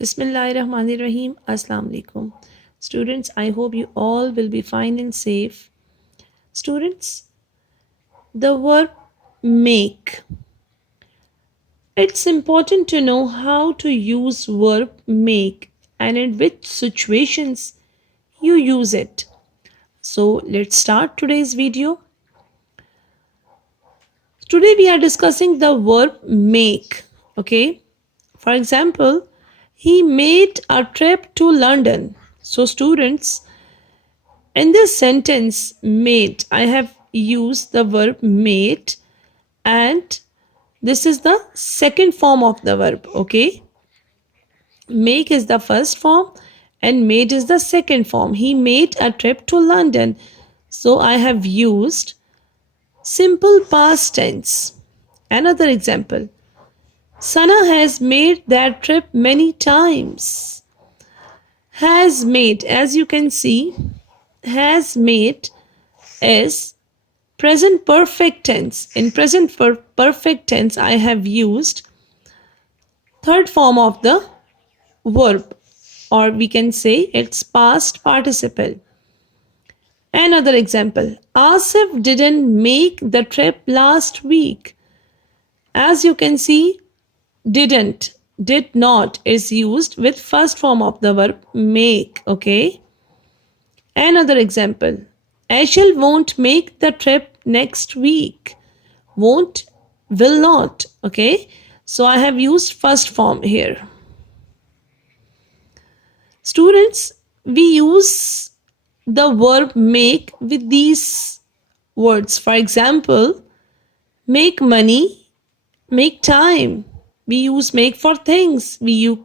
Bismillahirrahmanirrahim. Assalamu alaikum. Students, I hope you all will be fine and safe. Students, the verb make. It's important to know how to use verb make and in which situations you use it. So let's start today's video. Today we are discussing the verb make. Okay. For example, he made a trip to London. So students, in this sentence made, I have used the verb made and this is the second form of the verb. Okay. Make is the first form and made is the second form. He made a trip to London. So I have used simple past tense. Another example. Sana has made that trip many times. Has made, as you can see, has made is present perfect tense. In present perfect tense, I have used third form of the verb, or we can say it's past participle. Another example. Asif didn't make the trip last week. As you can see, didn't, did not is used with first form of the verb make. Okay. Another example. Ashel won't make the trip next week. Won't, will not. Okay. So I have used first form here. Students, we use the verb make with these words. For example, make money, make time. We use make for things. We use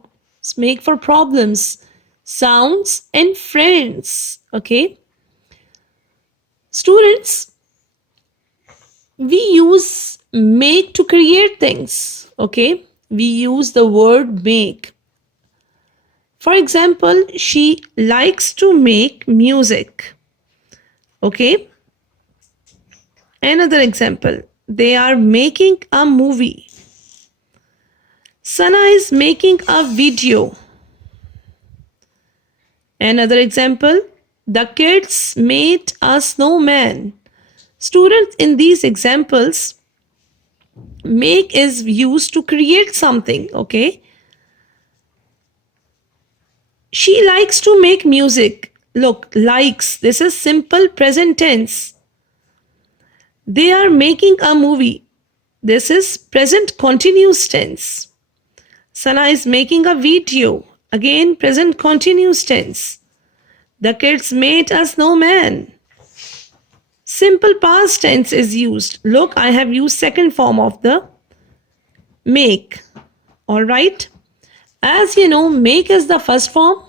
make for problems, sounds, and friends. Okay. Students, we use make to create things. Okay. We use the word make. For example, she likes to make music. Okay. Another example, they are making a movie. Sana is making a video. Another example, the kids made a snowman. Students, in these examples, make is used to create something. Okay. She likes to make music. Look, likes. This is simple present tense. They are making a movie. This is present continuous tense. Sana is making a video. Again, present continuous tense. The kids made a snowman. Simple past tense is used. Look, I have used second form of the make. All right. As you know, make is the first form.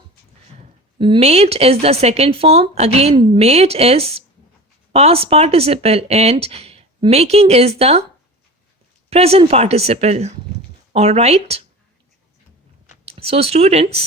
Made is the second form. Again, made is past participle and making is the present participle. All right. So students,